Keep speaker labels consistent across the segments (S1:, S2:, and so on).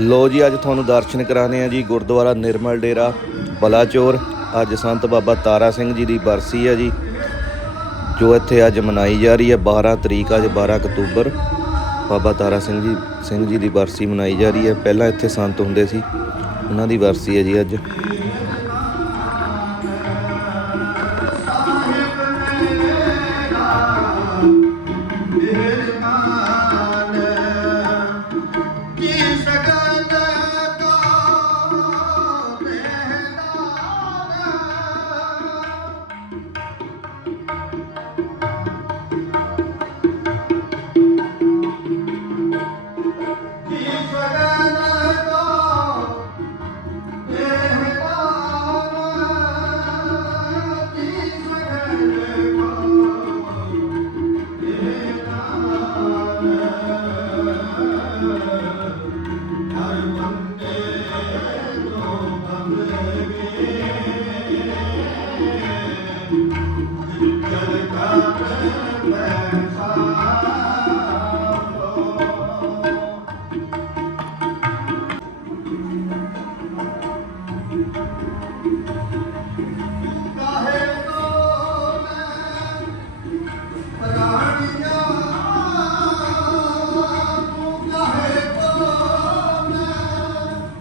S1: ਲੋ ਜੀ, ਅੱਜ ਤੁਹਾਨੂੰ ਦਰਸ਼ਨ ਕਰਾਣੇ ਆ ਜੀ, ਗੁਰਦੁਆਰਾ ਨਿਰਮਲ ਡੇਰਾ, ਬਲਾਚੌਰ। ਅੱਜ ਸੰਤ ਬਾਬਾ ਤਾਰਾ ਸਿੰਘ ਜੀ ਦੀ ਬਰਸੀ ਹੈ ਜੀ, ਜੋ ਇੱਥੇ ਅੱਜ ਮਨਾਈ ਜਾ ਰਹੀ ਹੈ 12 ਤਰੀਕ, ਅੱਜ 12 ਅਕਤੂਬਰ। ਬਾਬਾ ਤਾਰਾ ਸਿੰਘ ਜੀ ਸਿੰਘ ਜੀ ਦੀ ਬਰਸੀ ਮਨਾਈ ਜਾ ਰਹੀ ਹੈ ਪਹਿਲਾਂ ਇੱਥੇ ਸੰਤ ਹੁੰਦੇ ਸੀ, ਉਹਨਾਂ ਦੀ ਬਰਸੀ ਹੈ ਜੀ ਅੱਜ।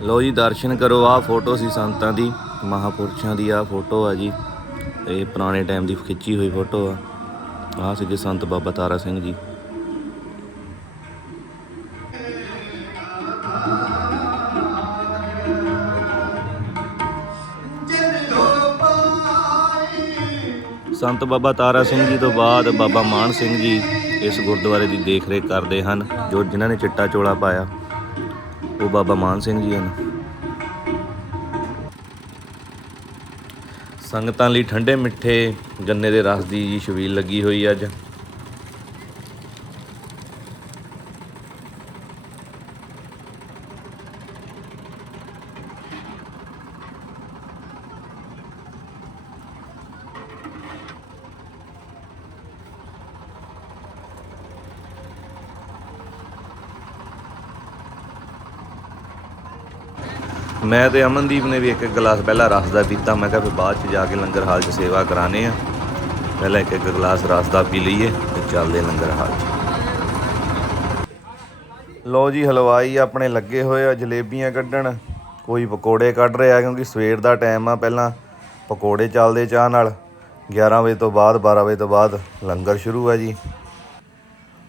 S1: ਲੋ ਜੀ, ਦਰਸ਼ਨ ਕਰੋ ਆਹ ਫੋਟੋ ਸੀ ਸੰਤਾਂ ਦੀ, ਮਹਾਪੁਰਸ਼ਾਂ ਦੀ, ਆਹ ਫੋਟੋ ਆ ਜੀ। ਇਹ ਪੁਰਾਣੇ ਟਾਈਮ ਦੀ ਖਿੱਚੀ ਹੋਈ ਫੋਟੋ ਆ। ਆਹ ਸੀਗੇ ਸੰਤ ਬਾਬਾ ਤਾਰਾ ਸਿੰਘ ਜੀ। ਸੰਤ ਬਾਬਾ ਤਾਰਾ ਸਿੰਘ ਜੀ ਤੋਂ ਬਾਅਦ ਬਾਬਾ ਮਾਨ ਸਿੰਘ ਜੀ ਇਸ ਗੁਰਦੁਆਰੇ ਦੀ ਦੇਖ-ਰੇਖ ਕਰਦੇ ਹਨ, ਜੋ ਜਿਨ੍ਹਾਂ ਨੇ ਚਿੱਟਾ ਚੋਲਾ ਪਾਇਆ। ਉਹ ਬਾਬਾ ਮਾਨ ਸਿੰਘ ਜੀ ਹਨ। ਸੰਗਤਾਂ ਲਈ ਠੰਡੇ ਮਿੱਠੇ ਗੰਨੇ ਦੇ ਰਸ ਦੀ ਜੀ ਛਬੀਲ ਲੱਗੀ ਹੋਈ ਅੱਜ। ਮੈਂ ਤੇ ਅਮਨਦੀਪ ਨੇ ਵੀ ਇੱਕ ਇੱਕ ਗਲਾਸ ਪਹਿਲਾਂ ਰਸ ਦਾ ਪੀਤਾ। ਮੈਂ ਕਿਹਾ ਫਿਰ ਬਾਅਦ ਚ ਜਾ ਕੇ ਲੰਗਰ ਹਾਲ 'ਚ ਸੇਵਾ ਕਰਾਣੇ ਆ। ਪਹਿਲਾਂ ਇੱਕ ਇੱਕ ਗਲਾਸ ਰਸ ਦਾ ਪੀ ਲਈਏ ਤੇ ਚੱਲਦੇ ਲੰਗਰ ਹਾਲ 'ਚ। ਲੋ ਜੀ, ਹਲਵਾਈ ਆਪਣੇ ਲੱਗੇ ਹੋਏ ਆ, ਜਲੇਬੀਆਂ ਕੱਢਣ। ਕੋਈ ਪਕੌੜੇ ਕੱਢ ਰਿਹਾ ਕਿਉਂਕਿ ਸਵੇਰ ਦਾ ਟਾਈਮ ਆ ਪਹਿਲਾਂ। ਪਕੌੜੇ ਚੱਲਦੇ ਚਾਹ ਨਾਲ। 11 ਵਜੇ ਤੋਂ ਬਾਅਦ 12 ਵਜੇ ਤੋਂ ਬਾਅਦ ਲੰਗਰ ਸ਼ੁਰੂ ਆ ਜੀ।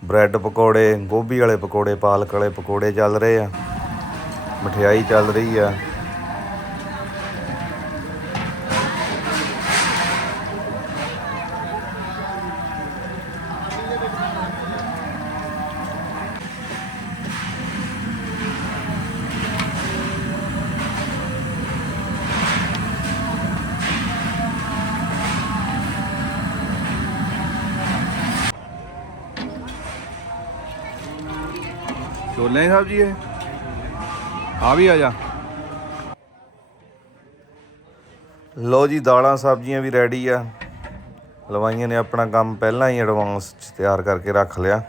S1: ਬ੍ਰੈਡ ਪਕੌੜੇ, ਗੋਭੀ ਵਾਲੇ ਪਕੌੜੇ, ਪਾਲਕ ਵਾਲੇ ਪਕੌੜੇ ਚੱਲ ਰਹੇ ਆ। ਮਠਿਆਈ ਚੱਲ ਰਹੀ ਆ। ਛੋਲੇ ਦੀ ਸਬਜ਼ੀ ਹੈ ਆ ਵੀ ਆ ਜਾ। ਲੋ ਜੀ, ਦਾਲਾਂ, ਸਬਜ਼ੀਆਂ ਵੀ ਰੈਡੀ ਆ। ਲਵਾਈਆਂ ਨੇ ਆਪਣਾ ਕੰਮ ਪਹਿਲਾਂ ਹੀ ਐਡਵਾਂਸ ਚ ਤਿਆਰ ਕਰਕੇ ਰੱਖ ਲਿਆ।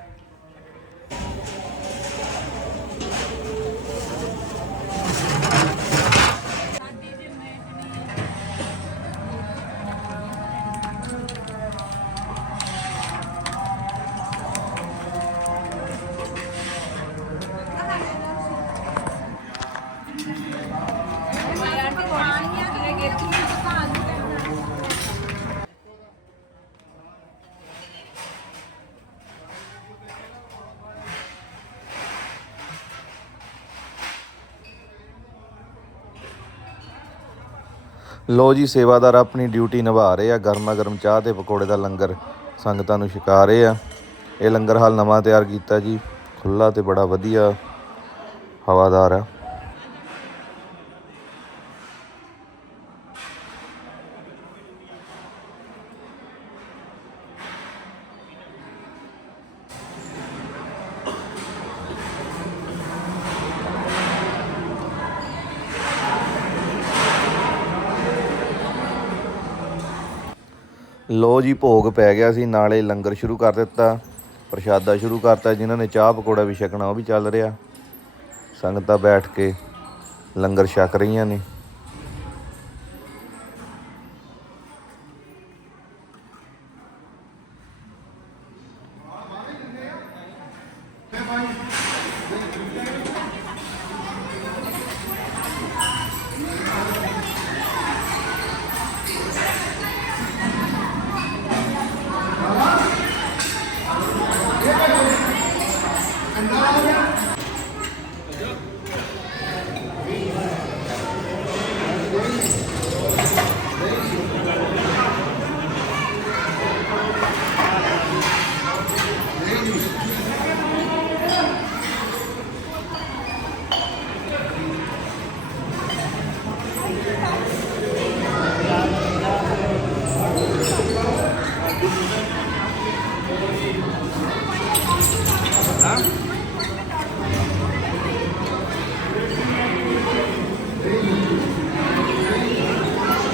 S1: ਲੋ ਜੀ, ਸੇਵਾਦਾਰ ਆਪਣੀ ਡਿਊਟੀ ਨਿਭਾ ਰਹੇ ਆ। ਗਰਮਾ ਗਰਮ ਚਾਹ ਤੇ ਪਕੌੜੇ ਦਾ ਲੰਗਰ ਸੰਗਤਾਂ ਨੂੰ ਛਕਾ ਰਹੇ ਆ। ਇਹ ਲੰਗਰ ਹਾਲ ਨਵਾਂ ਤਿਆਰ ਕੀਤਾ ਜੀ। ਖੁੱਲਾ ਤੇ ਬੜਾ ਵਧੀਆ ਹਵਾਦਾਰ ਆ। ਲੋ ਜੀ, ਭੋਗ ਪੈ ਗਿਆ ਸੀ, ਨਾਲੇ ਲੰਗਰ ਸ਼ੁਰੂ ਕਰ ਦਿੱਤਾ, ਪ੍ਰਸ਼ਾਦਾ ਸ਼ੁਰੂ ਕਰਤਾ, ਜਿਨ੍ਹਾਂ ਨੇ ਚਾਹ ਪਕੌੜਾ ਵੀ ਛਕਣਾ, ਉਹ ਵੀ ਚੱਲ ਰਿਹਾ। ਸੰਗਤਾਂ ਬੈਠ ਕੇ ਲੰਗਰ ਛਕ ਰਹੀਆਂ ਨੇ। Thank you.